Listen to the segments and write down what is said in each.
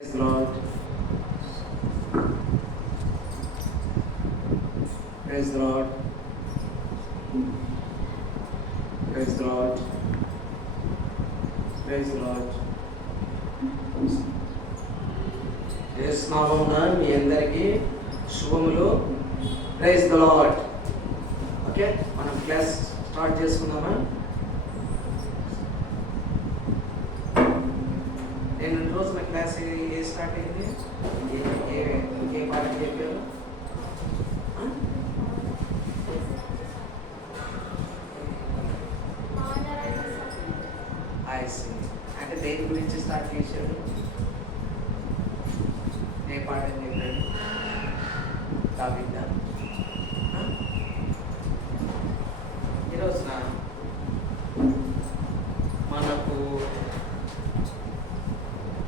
Praise the Lord. Praise the Lord. Praise the Lord. Praise the Lord. యేసు నామమున మీ అందరికీ శుభములు. Praise the lord. ఓకే, మనం class start చేసుకుందామా? నేను రోజున క్లాస్ ఏ స్టార్ట్ అయింది? ఏ పాఠం చెప్పారు? ఐసి అంటే దేని గురించి స్టార్ట్ చేశారు? ఏ పాఠం చెప్పారు? దావీదా. ఈరోజున మనకు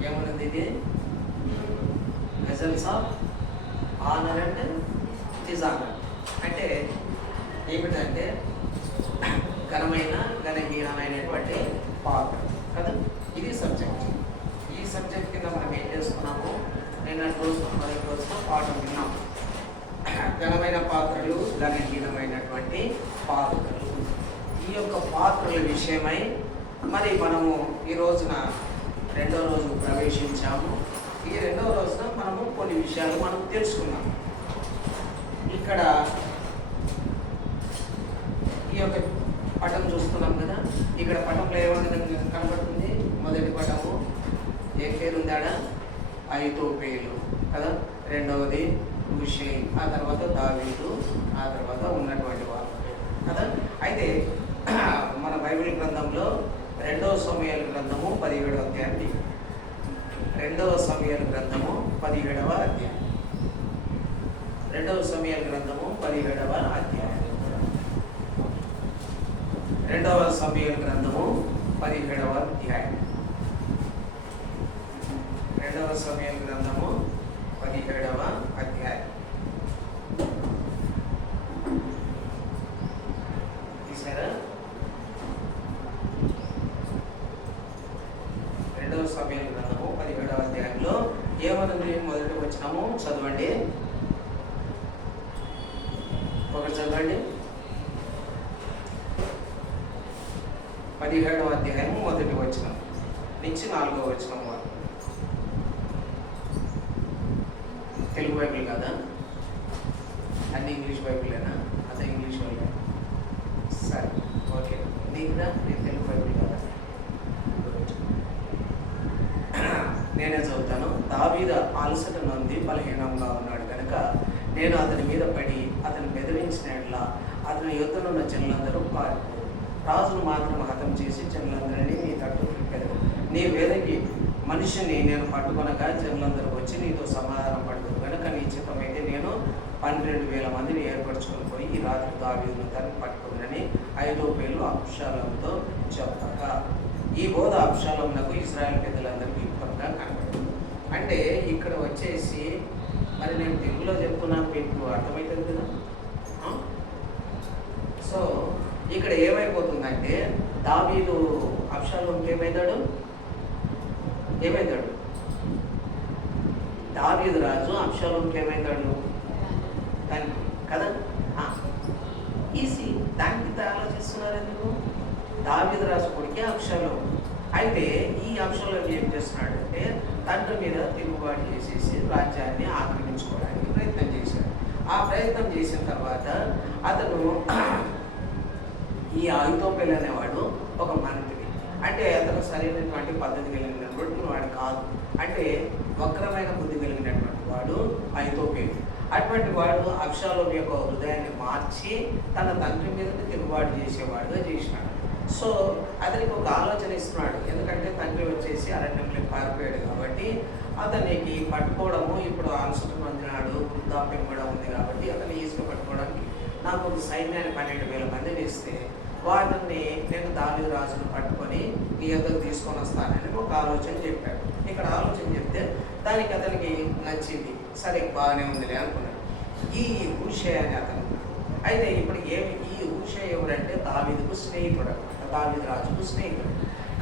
ఏమన్నది? ఇది మెజల్స్ ఆఫ్ ఆనర్ అండ్ డిజానర్. అంటే ఏమిటంటే ఘనమైన ఘనహీనమైనటువంటి పాత్ర కదా. ఇది సబ్జెక్ట్. ఈ సబ్జెక్ట్ కింద మనం ఏం చేసుకున్నాము? నిన్న రోజు మొదటి రోజున పాఠం విన్నాము. ఘనమైన పాత్రలు, ఘనహీనమైనటువంటి పాత్రలు. ఈ యొక్క పాత్రల విషయమై మరి మనము ఈ రోజున రెండో రోజు ప్రవేశించాము. ఈ రెండవ రోజున మనము కొన్ని విషయాలు మనం తెలుసుకున్నాము. ఇక్కడ ఈ యొక్క పటం చూస్తున్నాం కదా. ఇక్కడ పటంలో ఏమన్నది కనబడుతుంది? మొదటి పటము ఏ పేరు ఉందాడా? ఐతోపేలు కదా. రెండవది హూషై, ఆ తర్వాత దావీదు, ఆ తర్వాత ఉన్నటువంటి వాళ్ళు కదా. అయితే మన బైబిల్ గ్రంథంలో రెండవ సమూయేలు గ్రంథము 17వ అధ్యాయం. రెండవ సమూయేలు గ్రంథము 17వ అధ్యాయం. రెండవ సమూయేలు గ్రంథము 17వ అధ్యాయం. రెండవ సమూయేలు గ్రంథము 17వ అధ్యాయం. రెండవ సమూయేలు గ్రంథము 17వ అధ్యాయం. తీసారా? రెండవ సమూయేలు గ్రంథము 17వ అధ్యాయంలో ఏమన్నది? మొదటి వచనము చదవండి. ఒకటి చదవండి. 17వ అధ్యాయం మొదటి వచనం నుంచి 4వ వచనం వరకు. తెలుగు బైబిల్ కాదా? అన్ని ఇంగ్లీష్ బైబిలేనా? అదే ఇంగ్లీష్ బైబిల్. సరే, ఓకే. నీకురా? నేను తెలుగు బైబిల్ కాదా? నేనే చదువుతాను. దావీదు అలసట నొంది బలహీనంగా ఉన్నాడు కనుక నేను అతని మీద పడి అతను బెదిరించినట్లా అతని యుద్ధనున్న జనులందరూ పారిపోరు. రాజును మాత్రం హతం చేసి జనులందరినీ నీ తట్టు తిప్పారు. నీ వేదకి మనిషిని నేను పట్టుకొనగా జనులందరూ వచ్చి నీతో సమాధానం పడుతుంది కనుక నీ చిత్తమైతే నేను 12,000 మందిని ఏర్పరచుకొని పోయి ఈ రాత్రి దావీదును తనని పట్టుకుందని ఐతోపేలు అబ్షాలోముతో చెప్పగా ఈ బోధ అబ్షాలోమునకు ఇశ్రాయేలు పెద్దలందరికీ యుక్తంగా కనబడింది. అంటే ఇక్కడ వచ్చేసి మరి నేను తెలుగులో చెప్తున్నాను, మీకు అర్థమవుతుంది కదా. సో ఇక్కడ ఏమైపోతుందంటే దావీదు అబ్షాలోముకి ఏమవుతాడు? దావీదు రాజు అబ్షాలోముకి ఏమవుతాడు? తండ్రి కదా. ఈజీ. దానికి ఆలోచిస్తున్నారు ఎందుకు? దావీదు రాజు కొడుకే అబ్షాలోము. అయితే ఈ అబ్షాలోము ఏం చేస్తున్నాడంటే తండ్రి మీద తిరుగుబాటు చేసేసి రాజ్యాన్ని ఆక్రమించుకోవడానికి ప్రయత్నం చేశాడు. ఆ ప్రయత్నం చేసిన తర్వాత అతను ఈ ఐతోపేలు అనేవాడు ఒక మంత్రి. అంటే అతను సరైనటువంటి పద్ధతి కలిగినటువంటి వాడు కాదు. అంటే వక్రమైన బుద్ధి కలిగినటువంటి వాడు ఐతోపేలు. అటువంటి వాడు అబ్షాలోము యొక్క హృదయాన్ని మార్చి తన తండ్రి మీద తిరుగుబాటు చేసేవాడుగా చేసినాడు. సో అతనికి ఒక ఆలోచన ఇస్తున్నాడు. ఎందుకంటే తండ్రి వచ్చేసి అరణ్యంలో పారిపోయాడు కాబట్టి అతనికి పట్టుకోవడము ఇప్పుడు అలసట పొందినాడు, వృద్ధాప్యం కూడా ఉంది కాబట్టి అతన్ని ఈజీగా పట్టుకోవడానికి నాకు ఒక సైన్యాన్ని 12,000 మందిని ఇస్తే వారిని నేను దావీదు రాజును పట్టుకొని నీ యొద్దకు తీసుకొని వస్తానని ఒక ఆలోచన చెప్పాడు. ఇక్కడ ఆలోచన చెప్తే దానికి అతనికి నచ్చింది. సరే, బాగానే ఉందిలే అనుకున్నాడు. ఈ హూషై అని అతను. అయితే ఇప్పుడు ఈ హూషై ఎవరంటే దావీదుకు స్నేహితుడు, దావీదు రాజుకు స్నేహితుడు.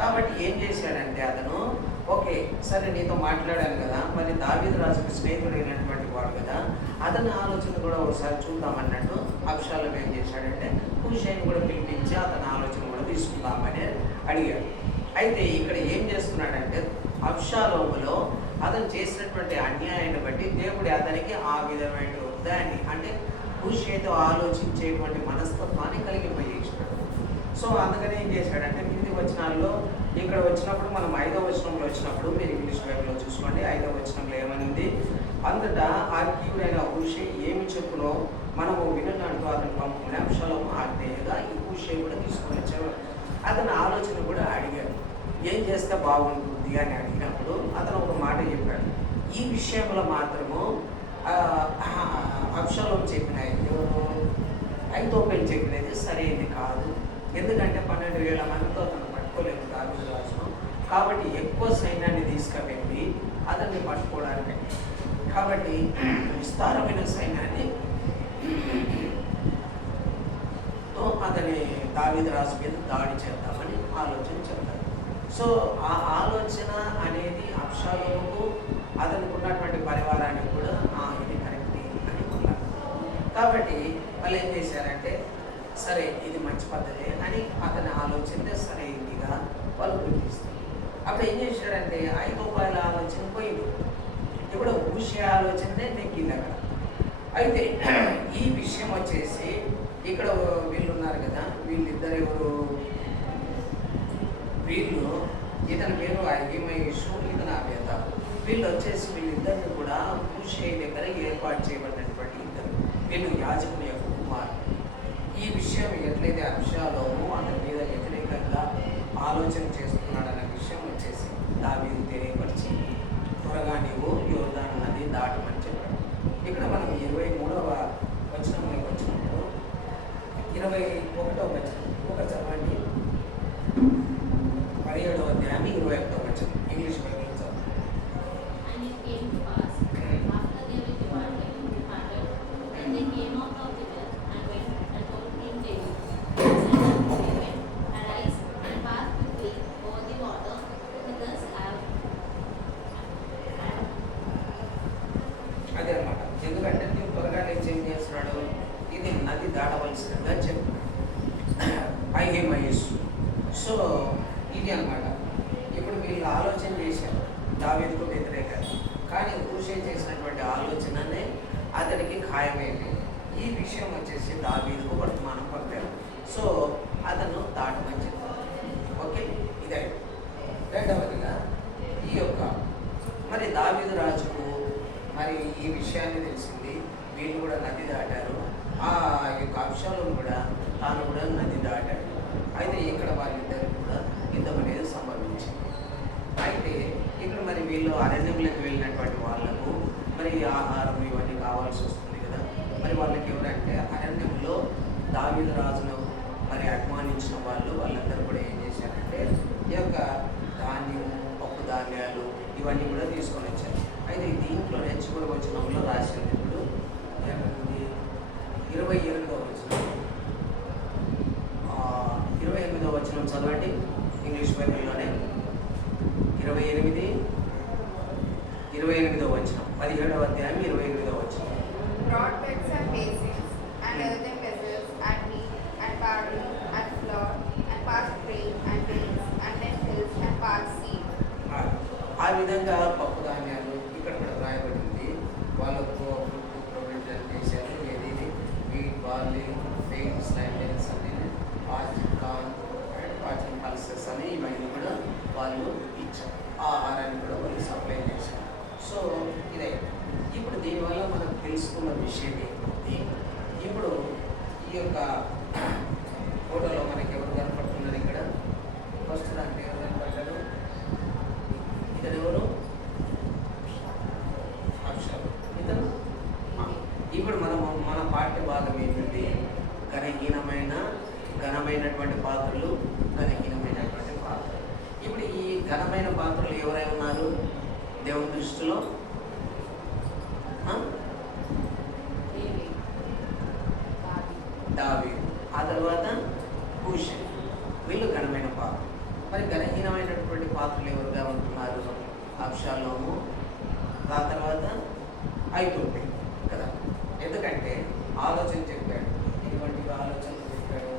కాబట్టి ఏం చేశాడంటే అతను ఓకే, సరే నీతో మాట్లాడాను కదా, మరి దావీదు రాజుకి స్నేహితుడైనటువంటి వాడు కదా, అతని ఆలోచన కూడా ఒకసారి చూద్దామన్నట్టు అబ్షాలోం ఏం చేశాడంటే హూషైని కూడా పిలిపించి అతని ఆలోచన కూడా తీసుకుందామని అడిగాడు. అయితే ఇక్కడ ఏం చేస్తున్నాడంటే అబ్షాలోములో అతను చేసినటువంటి అన్యాయాన్ని బట్టి దేవుడు అతనికి ఆ విధమైన దాన్ని అంటే హూషైతో ఆలోచించేటువంటి మనస్తత్వాన్ని కలిగిపోయేసాడు. సో అందుకని ఏం చేశాడంటే కింది వచనాల్లో ఇక్కడ వచ్చినప్పుడు మనం 5వ వచనంలో వచ్చినప్పుడు మీరు ఇంగ్లీష్ బైబిల్లో చూసుకోండి. 5వ వచనంలో ఏమనింది, అంతటా ఆర్కీయుడైన హూషై ఏమి చెప్పునో మనము వినడంటూ అతను పంపుకునే అంశాలను ఆజ్ఞేయగా ఈ హూషై కూడా తీసుకొని వచ్చాడు. అతని ఆలోచన కూడా అడిగాడు, ఏం చేస్తే బాగుంటుంది అని అడిగినప్పుడు అతను ఒక మాట చెప్పాడు. ఈ విషయంలో మాత్రము అబ్షాలోం చెప్పిన అహీతోపెలు చెప్పినది సరైనది కాదు. ఎందుకంటే 12,000 మందితో అతను పట్టుకోలేదు దావీదు రాజును. కాబట్టి ఎక్కువ సైన్యాన్ని తీసుకువెళ్ళి అతన్ని పట్టుకోవడానికి, కాబట్టి విస్తారమైన సైన్యాన్ని తో అతని దావీదు రాజు మీద దాడి చేద్దామని ఆలోచన చేద్దాం. సో ఆ ఆలోచన అనేది అబ్షాలోముకు అతనికి ఉన్నటువంటి పరివారానికి కూడా ఇది కరెక్ట్ అని ఉన్నారు. కాబట్టి వాళ్ళు ఏం చేశారంటే సరే ఇది మంచి పద్ధతి అని అతని ఆలోచన సరైనదిగా వాళ్ళు గుర్తిస్తారు. అప్పుడు ఏం చేశారంటే అహీతోపెల ఆలోచన పోయింది, ఇప్పుడు హూషై ఆలోచనే నెక్కింది అక్కడ. అయితే ఈ విషయం వచ్చేసి ఇక్కడ వీళ్ళు ఉన్నారు కదా, వీళ్ళిద్దరు ఎవరు, వీళ్ళు ఇతని పేరు అహీమయస్సు, ఇతను అబేతారు. వీళ్ళు వచ్చేసి వీళ్ళిద్దరిని కూడా హూషై దగ్గర ఏర్పాటు చేయబడినటువంటి ఇద్దరు, వీళ్ళు యాజకుని యొక్క కుమారు. ఈ విషయం ఎట్లయితే అబ్షాలోము అతని మీద వ్యతిరేకంగా ఆలోచన చేస్తున్నాడన్న విషయం వచ్చేసి దావీదు తెలియపరిచి త్వరగా నీవు యోర్దాను నది దాటమని చెప్పాడు. ఇక్కడ మనం 23వ వచనంలోకి వచ్చినప్పుడు 21వ వచనం ఒక చదవండి, 17వ అధ్యాయం 21వ వచనం ఇంగ్లీష్ బైబిల్ చదవండి. అదే అనమాట, ఎందుకంటే నువ్వు త్వరగా లేచి ఏం చేస్తున్నాడు, ఇది నది దాటవలసినగా చెప్పాడు అహీమయస్సు. సో ఇది అనమాట. ఇప్పుడు వీళ్ళు ఆలోచన చేశారు దావీదుకు వ్యతిరేకంగా, కానీ హూషై చేసినటువంటి ఆలోచననే అతనికి ఖాయమైపోయింది. ఈ విషయం వచ్చేసి దావీదుకు వర్తమానం పంపారు. సో అతను దాటమని చెప్పారు. ఓకే, ఇదే. రెండవదిగా ఈ యొక్క మరి దావీదు రాజుకు మరి ఈ విషయాన్ని తెలిసింది, వీళ్ళు కూడా నది దాటారు. ఆ యొక్క అబ్షాలోము కూడా తాను కూడా నది దాటాడు. అయితే ఇక్కడ వాళ్ళిద్దరికి కూడా యుద్ధం అనేది సంభవించింది. అయితే ఇక్కడ మరి వీళ్ళు అరణ్యంలోకి వెళ్ళినటువంటి వాళ్ళకు మరి ఆహారం ఇవన్నీ కావాల్సి వస్తుంది కదా. మరి వాళ్ళకి ఎవరంటే అరణ్యంలో దావీదు రాజును మరి అభిమానించిన వాళ్ళందరూ కూడా ఏం చేశారంటే ఈ యొక్క ధాన్యం, పప్పు ధాన్యాలు ఇవన్నీ కూడా తీసుకొని వచ్చారు. అయితే దీంట్లోనే చివరి వచనంలో రాసింది ఇప్పుడు 28వ వచనం, 28వ వచనం చదవండి ఇంగ్లీష్ బైబిల్లోనే. 28వ వచనం 17వ అధ్యాయం 28వ వచనం. Brought beds and basins, and earthen vessels, and meat, and barley, and flour, and parched grain, and beans, and lentils, and parched seed. ఆ విధంగా పప్పు ధాన్యాలు ఇక్కడ కూడా రాయబడింది. వాళ్ళకు ప్రొవిజన్ చేశారు. ఏది వీట్, బార్లీ, బీన్స్, లెంటిల్స్ అని కార్న్ అండ్ పాచిన్ పల్సెస్ అని ఇవన్నీ కూడా వాళ్ళు ఇచ్చారు. ఆహారాన్ని కూడా వాళ్ళు సప్లై చేశారు. సో ఇదే ఇప్పుడు దీనివల్ల మనకు తెలుసుకున్న విషయం ఏంటి, ఇప్పుడు ఈ యొక్క ఫోటోలో మనకి ఎవరు కనపడుతున్నారు, ఇక్కడ ఫస్ట్ దాంట్లో ఎవరు కనపడ్డారు, ఇతను ఎవరు, అబ్షాలోము. ఇతను ఇప్పుడు మన పాఠ్య భాగం ఏంటంటే ఘనమైనటువంటి పాత్రలు, ఘనహీనమైనటువంటి పాత్రలు. ఇప్పుడు ఈ ఘనమైన పాత్రలు ఎవరై ఉన్నారు దేవుని దృష్టిలో? దావీదు, ఆ తర్వాత హూషై. వీళ్ళు ఘనమైన పాత్రలు. మరి ఘనహీనమైనటువంటి పాత్రలు ఎవరుగా ఉంటున్నారు? అబ్షాలోము, ఆ తర్వాత ఐతోపేలు కదా. ఎందుకంటే ఆలోచన చెప్పాడు, ఎటువంటి ఆలోచనలు చెప్పాడు,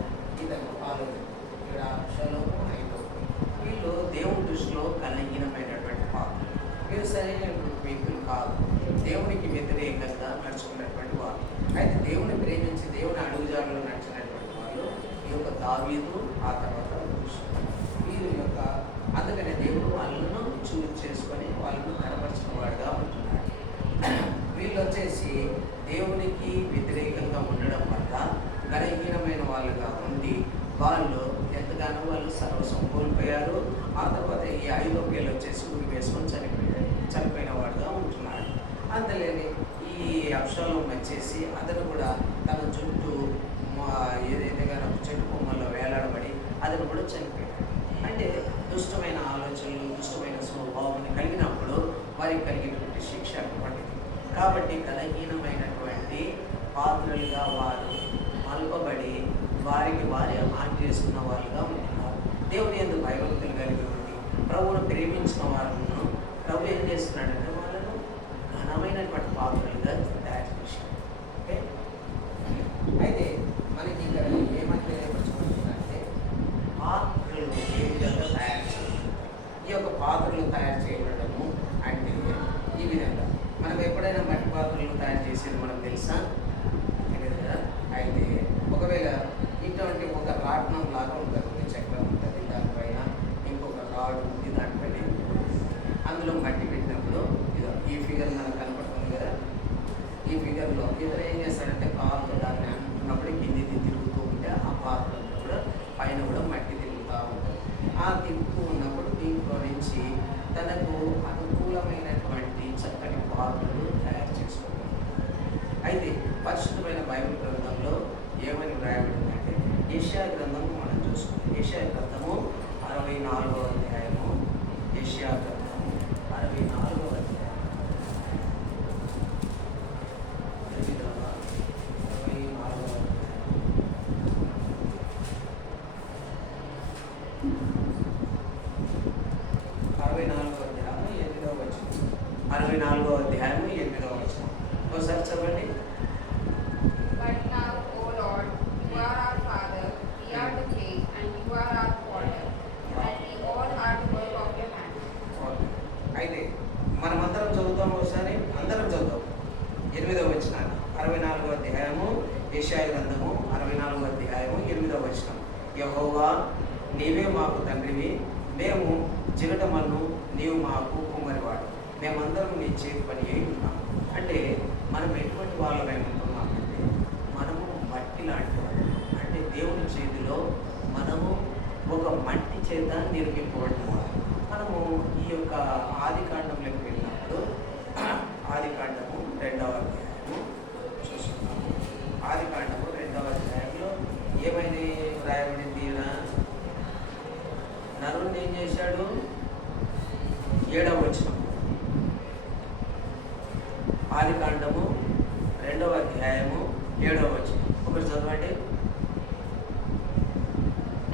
ఇతను ఆలోచన ఇక్కడ అబ్షాలోము, ఐతోపేలు వీళ్ళు దేవుని దృష్టిలో బలహీనమైనటువంటి పాత్ర. వీళ్ళు సరైనటువంటి వ్యక్తులు కాదు, దేవునికి వ్యతిరేకంగా నడుచుకున్నటువంటి వాళ్ళు. అయితే దేవుని ప్రేమించి దేవుని అడుగుజాడలో నడిచినటువంటి వాళ్ళు ఈ యొక్క దావీదు, ఆ తర్వాత వీరి యొక్క, అందుకనే దేవుడు వాళ్ళను చూజ్ చేసుకొని వాళ్ళను కనపరిచిన వాడుగా ఉంటున్నాడు. వీళ్ళు వచ్చేసి దేవునికి వ్యతిరేకంగా ఉండడం వల్ల బలహీనమైన వాళ్ళుగా ఉండి వాళ్ళు ఎంతగానో వాళ్ళు సర్వస్వం కోల్పోయారు. ఆ తర్వాత ఈ ఐగుప్తీయులు వచ్చేసి ఉరి వేసుకొని చనిపోయిన వాడుగా ఉంటున్నాడు. అంతలేని ఈ అబ్షాలోము వచ్చేసి అతను కూడా తన చుట్టూ ఏదైతే కానీ చెట్టు కొమ్మల్లో వేలాడబడి అతను కూడా చనిపోయాడు. అంటే దుష్టమైన ఆలోచనలు, దుష్టమైన స్వభావాన్ని కలిగినప్పుడు వారికి కలిగినటువంటి శిక్ష అటువంటిది. కాబట్టి బలహీనమైనటువంటి పాత్రలుగా వారు మలుపబడి వారికి వారి హాని చేసుకున్న వాళ్ళుగా ఉంటున్నారు. దేవుని యందు భయభక్తులు కలిగి ఉండి ప్రభువును ప్రేమించిన వారును ప్రభు ఏం చేస్తున్నాడంటే వాళ్ళను ఘనమైనటువంటి పాత్రలుగా తయారు చేశాడు. ఓకే, అయితే మనకి ఇక్కడ ఏమని తెలియపరచుకుంటుందంటే పాత్రలు ఏ విధంగా తయారు చేయాలి. ఈ యొక్క పాత్రలు తయారు చేయబడము అంటే ఈ విధంగా మనం ఎప్పుడైనా మట్టి పాత్రలు తయారు చేసేది మనకు తెలుసా? తెలియదు కదా. అయితే ఒకవేళ ఇటువంటి ఒక రాట్నం లాగా ఉంటుంది, చక్రం ఉంటుంది, దానిపైన ఇంకొక రాడ్ ఉంది, దానిపైన అందులో మట్టి పెట్టినప్పుడు ఇదో ఈ ఫిగర్ మనకు కనపడుతుంది కదా. ఈ ఫిగర్లో ఇతను ఏం చేస్తాడంటే కాలుతో దాన్ని అంటున్నప్పుడు కింది తిరుగుతూ ఉంటే ఆ పాత్ర కూడా పైన కూడా మట్టి తిరుగుతూ ఉంటుంది. ఆ తిరుగుతూ ఉన్నప్పుడు దీంట్లో నుంచి తనకు అనుకూలమైనటువంటి చక్కటి పాత్రలు తయారు చేసుకుంటాడు. అయితే పరిశుద్ధమైన బైబిల్ గ్రంథంలో ఏమని వ్రాయబడిందంటే యెషయా గ్రంథము మనం చూసుకుంటాం. యెషయా గ్రంథము 64వ అధ్యాయము, యెషయా గ్రంథము 64వ అధ్యాయం 64వ అధ్యాయము 8వ వచనం. ఒకసారి చదవండి. But now, O Lord, you are our Father, we are the clay, and you are our potter, and we all are the work of your hand. అయితే మనమందరం చదువుతాం, ఒకసారి అందరం చదువుతాం. 8వ వచనం, 64వ అధ్యాయము యెషయా గ్రంథము 64వ అధ్యాయము 8వ వచనం. యెహోవా, నీవే మాకు తండ్రివి, మేము జిగటమన్ను, నీవు మాకు కుమ్మరివాడు, మేమందరం నీ చేతి పని అయి ఉన్నాం. అంటే మనం ఎటువంటి వాళ్ళమై ఉంటున్నామంటే మనము మట్టి లాంటి వాళ్ళు. అంటే దేవుని చేతిలో మనము ఒక మట్టి చేత నిర్మింపబడిన వాళ్ళు. మనము ఈ యొక్క ఆదికాండంలోకి వెళ్ళినప్పుడు ఆదికాండము 2వ అధ్యాయము చూసుకున్నాము. ఆదికాండము 2వ అధ్యాయంలో ఏమైనా రాయబడింది? నరుణ్ణి ఏం చేశాడు? 7వ వచనం. ఆదికాండము 2వ అధ్యాయము 7వ వచనం. ఒకటి చదవండి.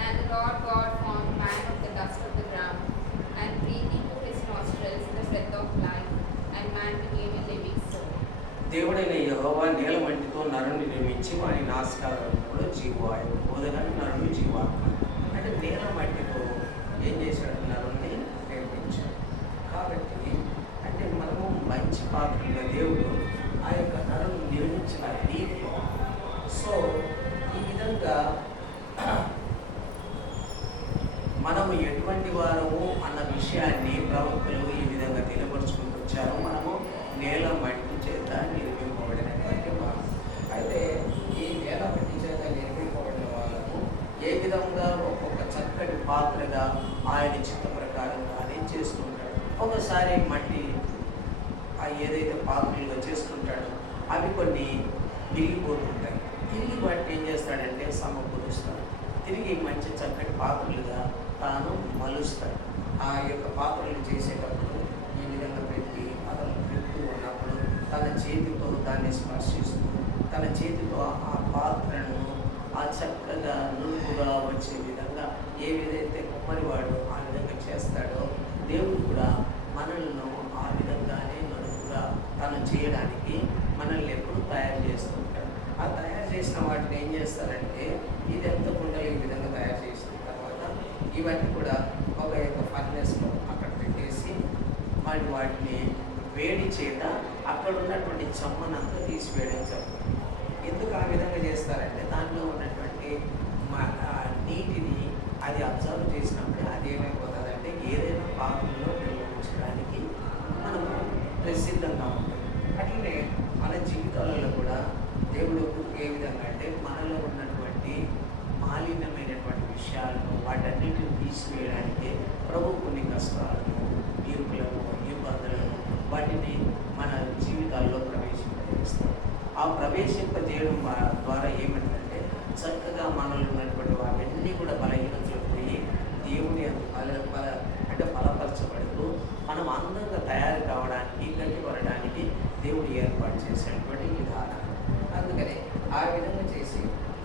And the Lord God formed man of the dust of the ground, and breathed into his nostrils the breath of life, and man became a living soul. దేవుడైన యెహోవా నీల మట్టితో నరుని నిర్మించి వాని నాసికారంలో జీవాయువు బోధగానే నరుడు జీవాత్మ. అంటే నీల మట్టితో ఏం చేశాడు? నరుణ్ణి నిర్మించాడు. కాబట్టి అంటే మనము మంచి పాత్రగా దేవుడు ఆ యొక్క నరుని నిర్మించిన రీతిలో. సో ఈ విధంగా మనము ఎటువంటి వారము అన్న విషయాన్ని ప్రవక్తలు ఈ విధంగా తెలియపరుచుకుంటూ వచ్చారు. మనము నేల మట్టి చేత నిర్మింపబడినటువంటి వారు. అయితే ఈ నేల మట్టి చేత నిర్మింపబడిన వాళ్ళము ఏ విధంగా ఒక్కొక్క చక్కటి పాత్రగా ఆయన చిత్త ప్రకారంగానే చేసుకుంటాడు. ఒకసారి మట్టి ఏదైతే పాత్రలుగా చేసుకుంటాడో అవి కొన్ని విరిగిపోతుంటాయి. తిరిగి వాటిని ఏం చేస్తాడంటే సమకూరుస్తాడు. తిరిగి మంచి చక్కటి పాత్రలుగా తాను మలుస్తాడు. ఆ యొక్క పాత్రలు చేసేటప్పుడు ఈ విధంగా పెట్టి అతను పెడుతూ ఉన్నప్పుడు తన చేతితో దాన్ని స్పర్శిస్తూ తన చేతితో ఆ పాత్రను ఆ చక్కగా నునుపుగా వచ్చే విధంగా ఏ విధైతే కుమ్మరివాడు ఆ విధంగా చేస్తాడో దేవుడు కూడా మనల్ని చేయడానికి మనల్ని ఎప్పుడు తయారు చేస్తూ ఉంటాడు. ఆ తయారు చేసిన వాటిని ఏం చేస్తారంటే ఇదంతా కుండలు ఈ విధంగా తయారు చేసిన తర్వాత ఇవన్నీ కూడా ఒక యొక్క ఫర్నెస్లో అక్కడ పెట్టేసి మరి వాటిని వేడి చేత అక్కడ ఉన్నటువంటి చెమ్మనంతా తీసివేయడం జరుగుతుంది. ఎందుకు ఆ విధంగా చేస్తారంటే దాంట్లో ఉన్నటువంటి నీటిని అది అబ్జర్వ్ చేసినప్పుడు అది ఏమైపోతుందంటే ఏదైనా పాత్రలో నిర్వహించడానికి మనము ప్రసిద్ధంగా ఉంటుంది. అట్లనే మన జీవితాలలో కూడా దేవుడు ఏ విధంగా అంటే మనలో ఉన్నటువంటి మాలిన్యమైనటువంటి విషయాలను వాటన్నిటిని తీసివేయడానికి ప్రభు కొన్ని కష్టాలను, ఇరుకులను, ఇబ్బందులను వాటిని మన జీవితాల్లో ప్రవేశింపజేస్తారు. ఆ ప్రవేశింపజేయడం ద్వారా ఏమిటంటే చక్కగా మనలో ఉన్నటువంటి అవన్నీ కూడా బలహీనతలు పోయి దేవుని అంటే బలపరచబడుతూ మనం అందంగా తయారు కావడానికి, గట్టిపడడానికి దేవుడు ఏర్పాటు చేసినటువంటి విధానం. అందుకని ఆ విధంగా చేసి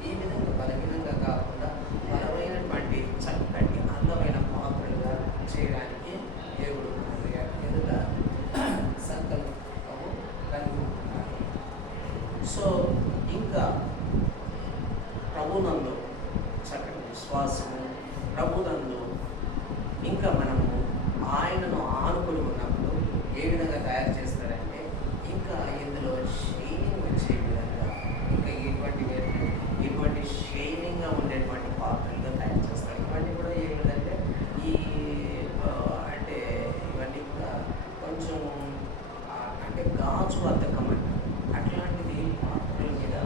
ఈ విధంగా బలహీనంగా కాకుండా బలమైనటువంటి చక్కటి అందమైన పాత్రలుగా చేయడానికి దేవుడు ఎదుట సంకల్పము కలిగి ఉంటున్నాడు. సో ఇంకా ప్రభునందు చక్కటి విశ్వాసము, ప్రభునందు ఇంకా మనము ఆయనను ఆనుకొని ఉన్నప్పుడు ఏ విధంగా తయారు చేస్తారంటే ఇంకా ఇందులో షైనింగ్ వచ్చే విధంగా ఇంకా ఇటువంటి షైనింగ్గా ఉండేటువంటి పాత్రలుగా తయారు చేస్తారు. ఇవన్నీ కూడా ఏమిటంటే ఈ అంటే ఇవన్నీ కూడా కొంచెం అంటే గాజు అద్దకం అంటారు. అట్లాంటిది పాత్రల మీద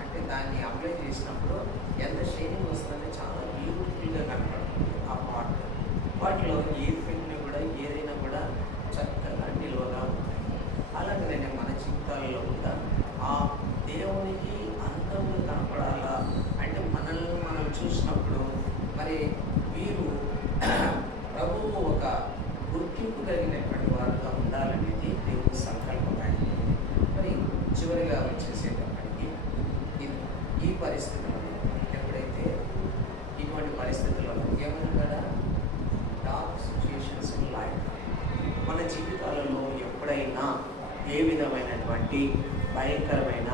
అంటే దాన్ని అప్లై చేసినప్పుడు ఎంత షైనింగ్ వస్తుందంటే చాలా బ్యూటిఫుల్గా కనపడుతుంది ఆ పాత్ర. వాటిలో ఏ ఫిల్మ్ని కూడా ఏదైనా కూడా చక్కగా నిల్వగా ఉంటాయి. అలాగే మన జీవితాల్లో కూడా ఆ దేవునికి అందంగా కనపడాలా అంటే మనల్ని మనం చూసినప్పుడు మరి వీరు ప్రభువు ఒక గుర్తింపు కలిగినటువంటి వారుగా ఉండాలనేది దేవుని సంకల్పం అయింది. మరి చివరిగా వచ్చేసేటప్పటికి ఈ పరిస్థితుల్లో ఎప్పుడైతే ఇటువంటి పరిస్థితుల్లో ఏమైనా కదా డార్క్ సిచ్యుయేషన్స్ ఇన్ లైఫ్ మన జీవితాలలో ఎప్పుడైనా ఏ విధమైనటువంటి భయంకరమైన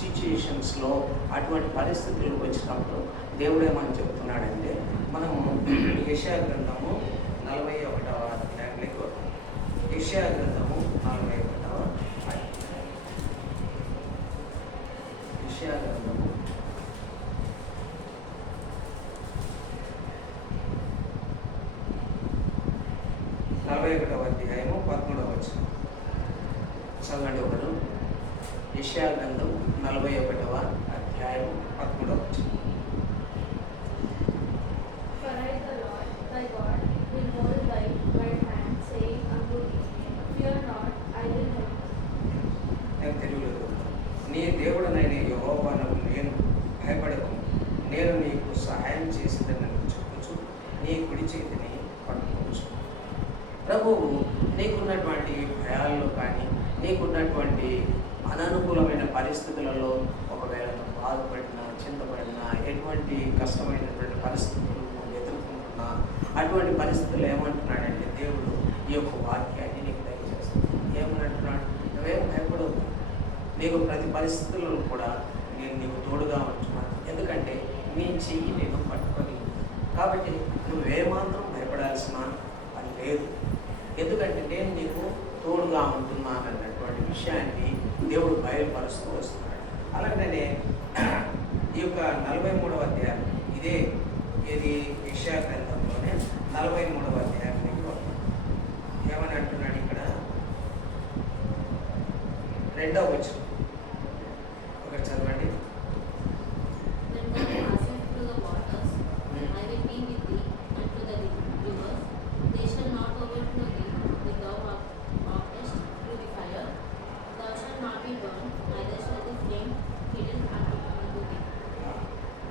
సిచ్యుయేషన్స్లో అటువంటి పరిస్థితులు వచ్చినప్పుడు దేవుడు ఏమని చెప్తున్నాడంటే మనము యెషయా గ్రంథము 41వ అధ్యాయంలో యెషయా గ్రంథము 41వ అధ్యాయం యెషయా గ్రంథము 41వ అధ్యాయము 13వ వచనం చదవండి ఒకరు. యెషయా గ్రంథం 41వ అధ్యాయం 13వ వచనం. For I, the Lord thy God, will hold thy right hand, saying unto thee, Fear not, I will help thee. నేను తెలుగులో నీ దేవుడనైన యెహోవాను నేను భయపడకు, నేను నీకు సహాయం చేసేదని చెప్పుచు నీ కుడి చేతిని పట్టుకోవచ్చు. ప్రభువు నీకున్నటువంటి భయాల్లో కానీ నీకున్నటువంటి అననుకూలమైన పరిస్థితులలో ఒకవేళ బాధపడినా, చింతపడినా, ఎటువంటి కష్టమైనటువంటి పరిస్థితులు ఎదుర్కొంటున్నా అటువంటి పరిస్థితులు ఏమంటున్నాడంటే దేవుడు ఈ యొక్క వాక్యాన్ని నీకు దయచేస్తాడు. ఏమంటున్నాడు? నువ్వేం భయపడవు, నీకు ప్రతి పరిస్థితుల్లో కూడా నేను నీకు తోడుగా ఉంటున్నాను. ఎందుకంటే నీ చెయ్యి నేను పట్టుకొని, కాబట్టి నువ్వేమాత్రం భయపడాల్సిన పని లేదు. ఎందుకంటే నేను నీకు తోడుగా ఉంటున్నాను అన్నటువంటి విషయాన్ని దేవుడు బయలుపరుస్తూ వస్తున్నాడు. అలాగనే ఈ యొక్క 43వ అధ్యాయం ఇది యెషయా గ్రంథంలోనే 43వ అధ్యాయం ఏమని అంటున్నాడు ఇక్కడ 2వ వచనం ఒకటి చదవండి. When thou passest through the waters, I will be with thee, and to the rivers, they shall not overflow thee. When thou walkest through the fire, thou shalt not be burned, neither shall the flame kindle unto thee.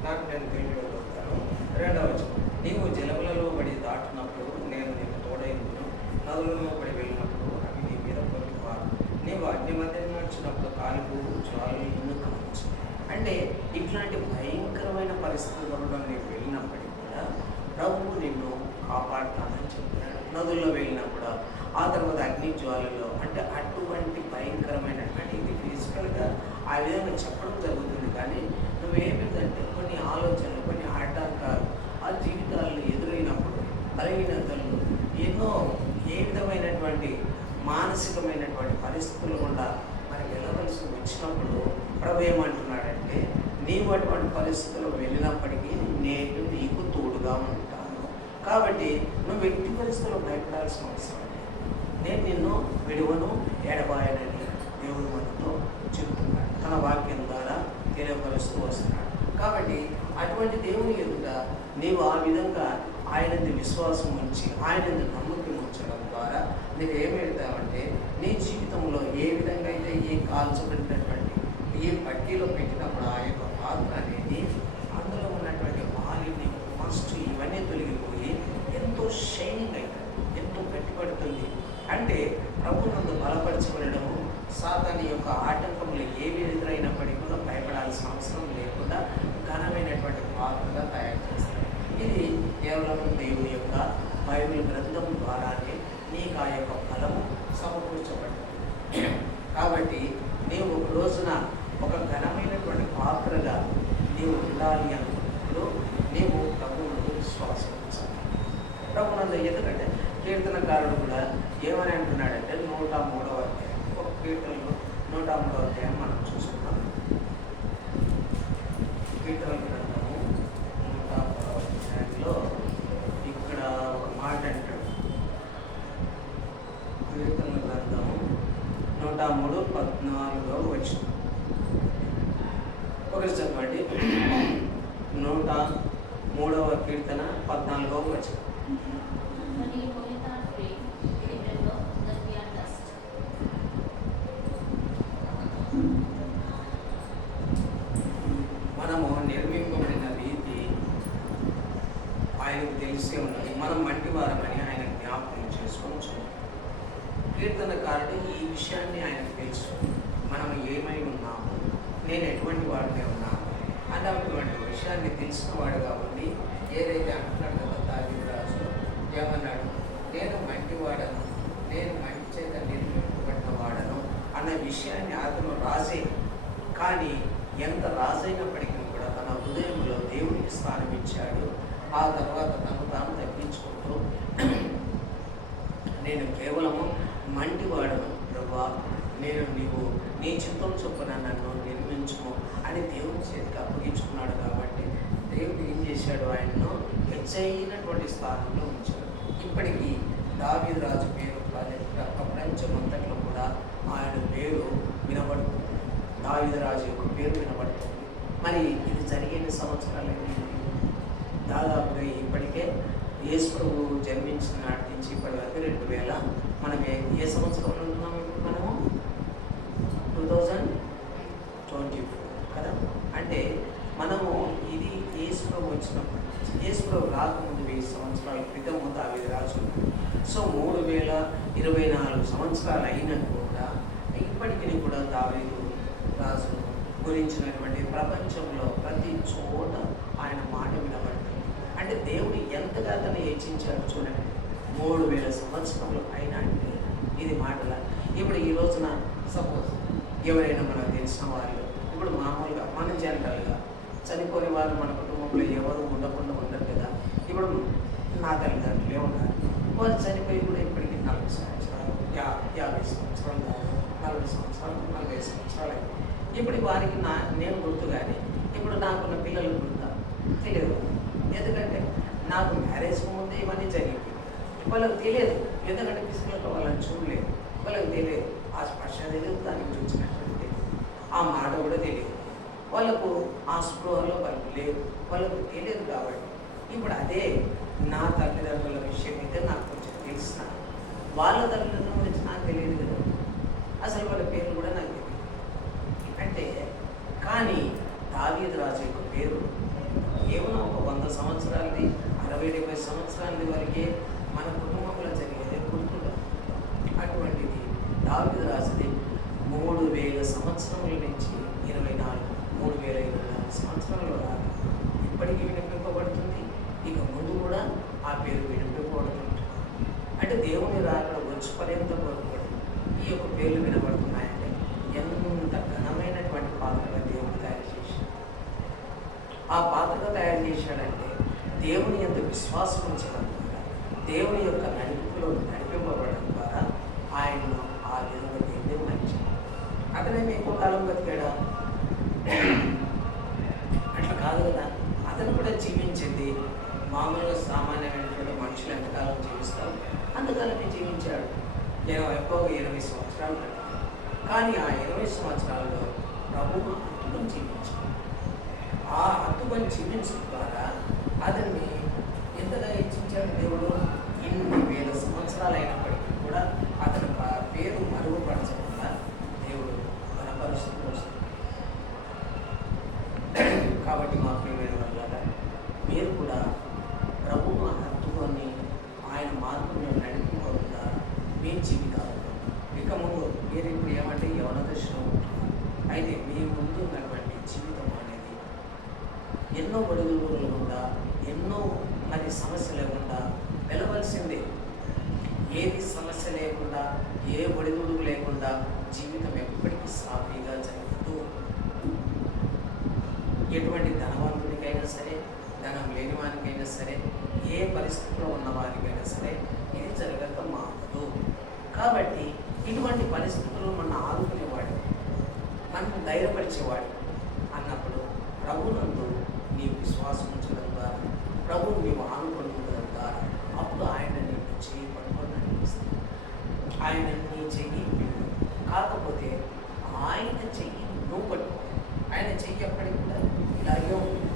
నాకు నేను తెలుగులో చెప్తాను. 2వ వచనం. నీవు జలములలో పడి దాటినప్పుడు నేను నీకు తోడైందును, నదులలో పడి వెళ్ళినప్పుడు అవి నీ మీద పొందుకోవాలి. నీవు అగ్ని మధ్య నడిచినప్పుడు కాలుపు జ్వాలలు నిన్ను కావచ్చు. అంటే ఇట్లాంటి భయంకరమైన పరిస్థితుల్లో నీవు వెళ్ళినప్పటికీ కూడా ప్రభువు నిన్ను కాపాడుతానని చెప్తున్నాడు. నదుల్లో వెళ్ళినప్పుడు, ఆ తర్వాత అగ్ని జ్వాలలో, అంటే అటువంటి భయంకర ఆ విధంగా చెప్పడం జరుగుతుంది. కానీ నువ్వేమిటంటే కొన్ని ఆలోచనలు, కొన్ని ఆటంకాలు ఆ జీవితాల్లో ఎదురైనప్పుడు బలహీనతలు ఎన్నో ఏ విధమైనటువంటి మానసికమైనటువంటి పరిస్థితులు గుండా మనకి వెళ్ళవలసి వచ్చినప్పుడు ప్రభు ఏమంటున్నాడంటే, నీవు అటువంటి పరిస్థితుల్లో వెళ్ళినప్పటికీ నేను నీకు తోడుగా ఉంటాను. కాబట్టి నువ్వు ఎట్టి పరిస్థితుల్లో భయపడాల్సిన అవసరం లేదు. నేను నిన్ను విడువను ఎడబాయనని దేవుడు మనతో చెబుతున్నాడు, తన వాక్యం ద్వారా తెలియపరుస్తూ వస్తున్నాడు. కాబట్టి అటువంటి దేవుని ఎదుట నీవు ఆ విధంగా ఆయనది విశ్వాసం ఉంచి ఆయనది నమ్మకం ఉంచడం ద్వారా నీకు ఏమెడతావంటే, నీ జీవితంలో ఏ విధంగా అయితే ఈ కాల్చబడినటువంటి ఈ పట్టీలో పెట్టినప్పుడు ఆ యొక్క పాత్ర అనేది అందులో ఉన్నటువంటి మాలిన్యం మస్ట్ ఇవన్నీ తొలగిపోయి ఎంతో షైనింగ్ అవుతుంది, ఎంతో గట్టిపడుతుంది. అంటే ప్రభునందు బలపరచబడము, సాతాను యొక్క ఆటంకములు ఏవి ఎదురైనప్పటికీ కూడా భయపడాల్సిన అవసరం లేకుండా ఘనమైనటువంటి పాత్రగా తయారు చేస్తారు. ఇది కేవలం దేవుని యొక్క బైబిల్ గ్రంథం ద్వారానే నీకు ఆ యొక్క ఫలము సమకూర్చబడుతుంది. కాబట్టి నీవు ఒక రోజున ఒక ఘనమైనటువంటి పాత్రగా నీవు ఉండాలి అనుకున్నప్పుడు నీవు ప్రభువునందు విశ్వాసం ఉంచాలి. ప్రభువునందు ఎందుకంటే కీర్తనకారుడు కూడా ఏమని అంటున్నాడంటే 103వ అధ్యాయం, ఒక కీర్తనలో 103వ అధ్యాయం మనం చూసుకున్నాం. కీర్తన గ్రంథము 103వ అధ్యాయంలో ఇక్కడ ఒక మాట అంటాడు. కీర్తన గ్రంథము 103:14 వచనం ఒకటి చదవండి. 103వ కీర్తన 14వ వచనం. When you know it are afraid, remember that we are dust. మనము నిర్మింపబడిన రీతి ఆయనకు తెలిసే ఉన్నది. మనం మంటి వారమని ఆయన జ్ఞాపకం చేసుకోవచ్చు. కీర్తనకారుడు ఈ విషయాన్ని ఆయనకు తెలుసు. మనం ఏమై ఉన్నాము, నేను ఎటువంటి వాడినే ఉన్నాను అన్నటువంటి విషయాన్ని తెలిసిన వాడు కాబట్టి ఏదైతే అంటున్నాడు కదా దావీదు రాజు, ఏమన్నాడు, నేను మంటి వాడను, నేను మంటి చేత నిర్మింపబడిన వాడను అన్న విషయాన్ని అతను రాసే. కానీ ఎంత రాజైనప్పటికీ కూడా తన హృదయంలో దేవునికి స్థానం ఇచ్చాడు. ఆ తర్వాత తను తాను తగ్గించుకుంటూ నేను కేవలము మంటి వాడను ప్రభువా, నేను నీవు నీ చిత్తం చొప్పున నన్ను నిర్మించుము అని దేవుని చేతికి అప్పగించుకున్నాడు. కాబట్టి దేవుడు ఏం చేశాడు, ఆయనను హెచ్చైనటువంటి స్థానంలో ఉంచాడు. ఇప్పటికీ దావీదు రాజు పేరు ప్రపంచం అంతట్లో కూడా ఆయన పేరు వినబడుతుంది. దావీదు రాజు యొక్క పేరు వినబడుతుంది. మరి ఇది జరిగిన సంవత్సరాలు దాదాపుగా ఇప్పటికే యేసు ప్రభువు జన్మించిన నాటి నుంచి ఇప్పటి వరకు 2000 మనం ఏ సంవత్సరంలో ఉంటున్నాము ఇప్పుడు మనము 2024 కదా. అంటే మనము ఇది యేసు ప్రభు వచ్చినప్పుడు, యేసు ప్రభు రాకముందు 1000 సంవత్సరాల క్రితం దావీదు రాజు. సో 3024 సంవత్సరాలు అయినట్టు కూడా ఇప్పటికీ కూడా దావీదు రాజు గురించినటువంటి ప్రపంచంలో ప్రతి చోట ఆయన మాట వినబడుతుంది. అంటే దేవుడు ఎంతగా అతను హెచ్చించాడు చూడండి. 3000 సంవత్సరముల పైన అంటే ఇది మాటల. ఇప్పుడు ఈ రోజున సపోజ్ ఎవరైనా మనకు తెలిసిన వాళ్ళు ఇప్పుడు మామూలుగా మన జనరల్గా చనిపోయిన వాళ్ళు మన కుటుంబంలో ఎవరు ఉండకుండా ఉండరు కదా. ఇప్పుడు నా తల్లిదండ్రులే ఉన్నారు, వాళ్ళు చనిపోయి కూడా ఇప్పటికీ 40 సంవత్సరాలు 50 సంవత్సరాలు 40 సంవత్సరాలు 45 సంవత్సరాలు అయింది. ఇప్పుడు వారికి నేను గుర్తు, కానీ ఇప్పుడు నాకున్న పిల్లలు గుర్తా తెలియదు. ఎందుకంటే నాకు మ్యారేజ్ ముందే ఇవన్నీ జరిగింది. వాళ్ళకి తెలియదు, ఎందుకంటే ఫిజికల్గా వాళ్ళని చూడలేదు, వాళ్ళకి తెలియదు. ఆ స్పర్శ తెలియదు, దానికి చూసినటువంటి ఆ మాట కూడా తెలియదు. వాళ్ళకు ఆ స్పృహలో వాళ్ళకి లేదు, వాళ్ళకు తెలియదు. కాబట్టి ఇప్పుడు అదే నా తల్లిదండ్రుల విషయం అయితే నాకు కొంచెం తెలిసిన, వాళ్ళ తల్లిదండ్రుల గురించి నాకు తెలియదు కదా, అసలు వాళ్ళ పేర్లు కూడా నాకు తెలియదు. అంటే కానీ దావీదు రాజు యొక్క పేరు కేవలం ఒక 100 సంవత్సరాలది 60-70 సంవత్సరాలది వరకే మన కుటుంబంలో జరిగేది గుర్తుండదు. అటువంటిది దావీదు రాజుది 3000 సంవత్సరముల నుంచి 3,024 సంవత్సరాలు రాదు ఇప్పటికీ వినిపింపబడుతుంది. ఇక ముందు కూడా ఆ పేరు వినిపింపబడుతుంది. అంటే దేవుని రాకడ వచ్చి పర్యంత కోరుకోవడం ఈ యొక్క పేర్లు వినబడుతున్నాయంటే ఎంత ఘనమైనటువంటి విశ్వాసం ఉంచడం ద్వారా దేవుని యొక్క నడిపిలో నడిపింపబడడం ద్వారా ఆయన్ను ఆ విధంగా దేవుడు మనిషి అతనేమి ఎక్కువ కాలం బతికాడా? అట్లా కాదు కదా. అతను కూడా జీవించింది మామూలుగా సామాన్యమైనటువంటి మనుషులు ఎంతకాలం జీవిస్తారు అంతకాలమే జీవించాడు. ఎక్కువగా 20 సంవత్సరాలు బ్రతికాడు. కానీ ఆ 20 సంవత్సరాలలో ప్రభువు హత్తుకొని జీవించాడు. ఆ హత్తుకొని జీవించడం ద్వారా అతన్ని ఎంతగా హెచ్చించాడు దేవుడు. ఇన్ని వేల సంవత్సరాలు అయినప్పటికీ కూడా అతని పేరు మరుగుపరచకుండా దేవుడు బలపరుస్తూ వస్తుంది. కాబట్టి మా ప్రియమైన వాళ్ళ మీరు కూడా ప్రభువును హత్తుకొని ఆయన మార్గంలో నడిపిపోకుండా మీ జీవితాలలో ఇక ముందు మీరు ఇప్పుడు ఏమంటే యవన దశలో ఉంటున్నారు. అయితే మీ ముందు ఉన్నటువంటి జీవితం అనేది ఎన్నో ఒడిదుడుకులు గుండా ఎన్నో మరి సమస్య లేకుండా వెళ్ళవలసిందే. ఏది సమస్య లేకుండా ఏ ఒడిదుడుకు లేకుండా జీవితం ఎప్పటికీ సాఫీగా జరగదు. ఎటువంటి ధనవంతునికైనా సరే ధనం లేని వానికైనా సరే ఏ పరిస్థితిలో ఉన్న వారికైనా సరే ఇది జరగక మానదు. కాబట్టి ఇటువంటి పరిస్థితుల్లో మన ఆదుకునేవాడు మనకు ధైర్యపరిచేవాడు అన్నప్పుడు ప్రభునందు నీవు విశ్వాసం ఉంచడం ద్వారా ప్రభువు నీవు ఆనుకుంటుండడం ద్వారా అప్పుడు ఆయన నీకు చెయ్యి పట్టుకొని అనిపిస్తుంది. ఆయన నీ చెయ్యి కాకపోతే ఆయన చెయ్యి నువ్వు పట్టుకో. ఆయన చెయ్యి ఎప్పటికి కూడా ఇలాగే ఉంటుంది.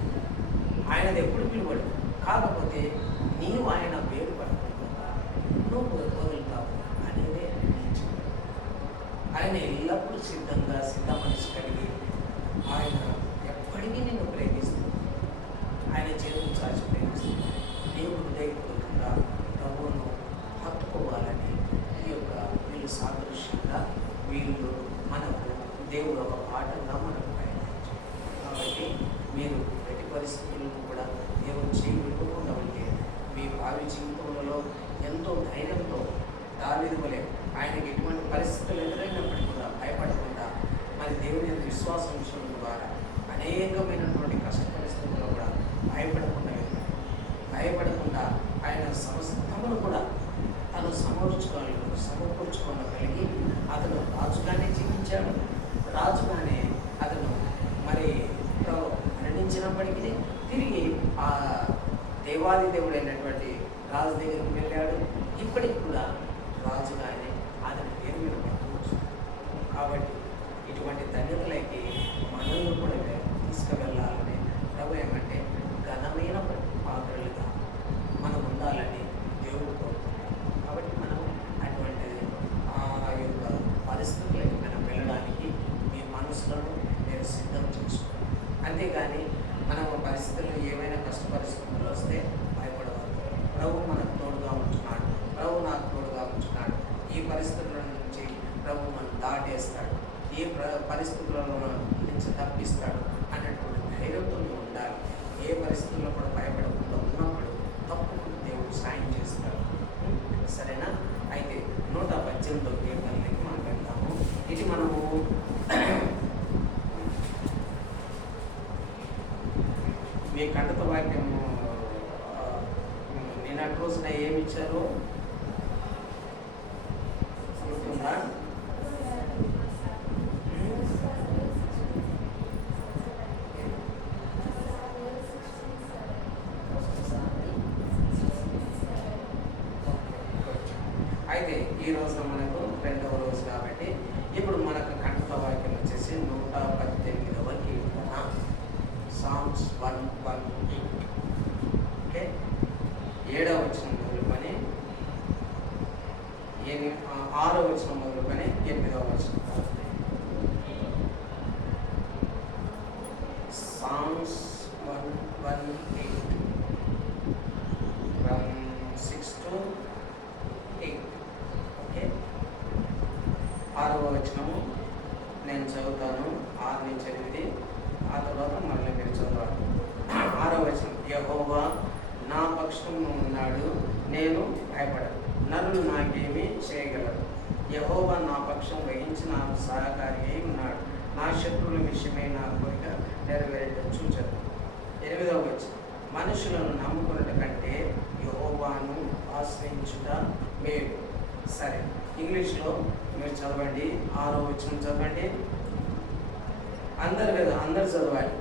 ఆయనది ఎప్పుడు పిలువడు. కాకపోతే నీవు ఆయన వేరు పట్టుకుంటా నువ్వు వదులుతావు అనేదే ఆయన ఎల్లప్పుడూ సిద్ధ మనసు కలిగి ఆయన ఎప్పటికీ నిన్ను ప్రేమిస్తుంది. ఆయన చేతులు చాచి ప్రేమిస్తుంది. నీవు హృదయపూర్వకంగా ప్రభువును హత్తుకోవాలని ఈ యొక్క వీళ్ళు సాదృశ్యంగా వీళ్ళు మనకు దేవుడు ఒక పాఠంగా మనకు ప్రయాణించారు. కాబట్టి మీరు ప్రతి పరిస్థితులను కూడా దేవుడు చేయకుండా ఉంటే మీ భావి జీవితంలో ఎంతో ధైర్యంతో దావీదు వలె ఆయనకి ఎటువంటి పరిస్థితులు ఎదురైనప్పటికీ కూడా భయపడకుండా మరి దేవుని యొక్క విశ్వాసం ఉంచడం ద్వారా అనేకమైనటువంటి కష్ట పరిస్థితుల్లో కూడా భయపడకుండా ఆయన సమస్తమును కూడా తను సమకూర్చుకోగలిగి అతను రాజుగానే జీవించాడు. రాజుగానే అతను మరి మరణించినప్పటికీ తిరిగి ఆ దేవాది దేవుడైనటువంటి రాజు దగ్గరికి వెళ్ళాడు. ఇప్పటికి కూడా రాజుగానే అతని పేరు మీద పట్టుకోవచ్చు. కాబట్టి ఇటువంటి ధన్యతలకి మనల్ని కూడా తీసుకువెళ్ళాలని ప్రభు ఏమంటే ఘనమైన పాత్రలుగా మనం ఉండాలని దేవుడు కోరుతున్నాడు. కాబట్టి మనం అటువంటి ఆ యొక్క పరిస్థితులకి మనం వెళ్ళడానికి మీ మనసులను మీరు సిద్ధం చేసుకోవాలి. అంతేగాని మనం పరిస్థితుల్లో ఏమైనా కష్ట పరిస్థితులు వస్తే భయపడవద్దు. ప్రభు మనకు తోడుగా ఉంటున్నాడు. ప్రభు నాకు తోడుగా ఉంటున్నాడు. ఈ పరిస్థితుల నుంచి ప్రభు మనం దాటేస్తాడు. ఈ పరిస్థితులలో నుంచి తప్పిస్తాడు అన్నటువంటి ధైర్యంతో ఉండాలి. ఏ పరిస్థితుల్లో కూడా భయపడకుండా ఉన్నప్పుడు తప్పకుండా దేవుడు సాయం చేస్తాడు. సరేనా? అయితే 118వ కీర్తనకి మనం వెళ్దాము. ఇది మనము మీ కంటత వాక్యము నిన్నటి రోజున ఏమి ఇచ్చారో గుర్తుందా? అయితే ఈ రోజున మనకు 2వ రోజు కాబట్టి ఇప్పుడు మనకు కంటత వాక్యం వచ్చేసి 118వ కీర్తన, సామ్స్ 1:1. ఓకే, 7వ వచనం మొదలుకొని 6వ వచనం మొదలుకొని 8వ వచనం. Psalms 1:1-8 from 6 to 8. ఓకే, 6వ వచనము నేను చదువుతాను, 6 నుంచి 8. ఆ తర్వాత మళ్ళీ మీరు చదవాలి. 6వ వచనం, యెహోవా నా పక్షంలో ఉన్నాడు, నేను భయపడను. నరులు నాకేమీ చేయగలరు. యెహోవా నా పక్షం వహించి నాకు సహకారి అయి ఉన్నాడు. నా శత్రువుల విషయమై నా కోరిక నెరవేరేట చూచదు. 8వ వచనం, మనుషులను నమ్ముకున్నట కంటే యెహోవాను ఆశ్రయించుట మేలు. సరే, ఇంగ్లీష్లో మీరు చదవండి, 6వ వచనం చదవండి. అందరు కదా, అందరు చదవాలి,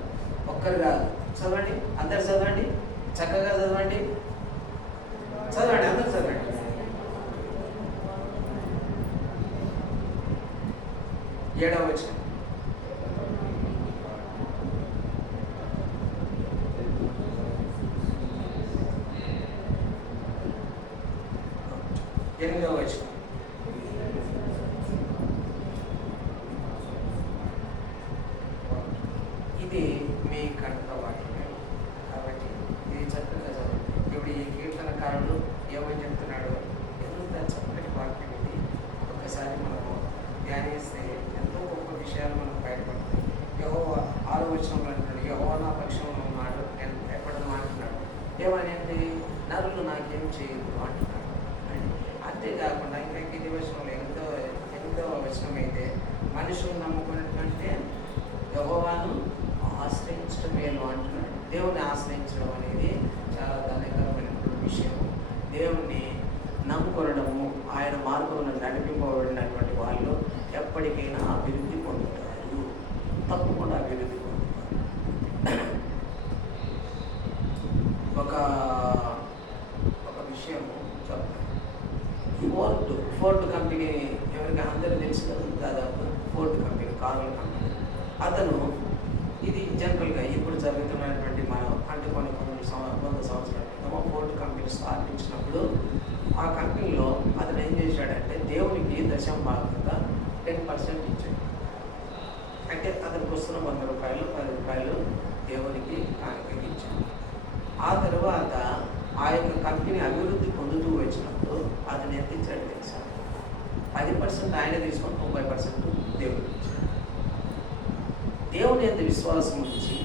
ఒక్కరు కాదు. చదవండి, అందరు చదవండి, చక్కగా చదవండి, చదవండి, అందరు చదవండి. 7వ వచనం. ఎనిమిదవ వచనం. ఇది మీ కంట వాక్యమే కాబట్టి ఇది చక్కగా చదవండి. ఇప్పుడు ఈ కీర్తనకారుడు ఏమని చెప్తున్నాడు? ఎంత చక్కటి వాక్యం ఇది. ఒక్కసారి మనము ధ్యానిస్తే ఎంతో గొప్ప విషయాలు మనకు బయటపడతాయి. యెహోవా 6వ వచనంలో అంటున్నాడు, యెహోవా నా పక్షంలో ఉన్నాడు, నేను ఎప్పటినో అంటున్నాడు. ఏమనేది? నరులు నాకేం చేయదు అంటున్నాడు. అంతేకాకుండా ఇంకా కింది వచనంలో 8వ వచనం అయితే, మనుషులు నమ్ముకున్నట్లంటే యెహోవాను ఆశ్రయించడం మేలు అంటున్నాడు. దేవుని ఆశ్రయించడం అనేది చాలా ధన్యకరమైనటువంటి విషయం. దేవుణ్ణి నమ్ముకొనడము, ఆయన మార్గంలో నడిపింపబడినటువంటి వాళ్ళు ఎప్పటికైనా అభివృద్ధి పొందుతారు, తప్పకుండా అభివృద్ధి పొందుతారు. ఒక విషయము చెప్తాను. ఫోర్డ్ కంపెనీ ఎవరికి అందరూ తెలుసు కదా, దాదాపు ఫోర్డ్ కంపెనీ, కార్ల కంపెనీ. అతను ఇది జనరల్గా ఇప్పుడు జరుగుతున్నటువంటి మనం అంటే కొన్ని 100 సంవత్సరాల క్రితం ఫోర్డ్ కంపెనీ స్థాపించినప్పుడు ఆ కంపెనీలో అతను ఏం చేశాడంటే దేవునికి దశంభాగంగా 10% ఇచ్చాడు. అంటే అతనికి వస్తున్న 100 రూపాయలు 10 రూపాయలు దేవునికి కానుకకి ఇచ్చాడు. ఆ తర్వాత ఆ యొక్క కంపెనీ అభివృద్ధి పొందుతూ వచ్చినప్పుడు అతను ఎంత ఇచ్చాడు తెలుసా? 10% ఆయన తీసుకొని 90% దేవుడికి ఇచ్చాడు. దేవుని ఎంత విశ్వాసం ఉంచి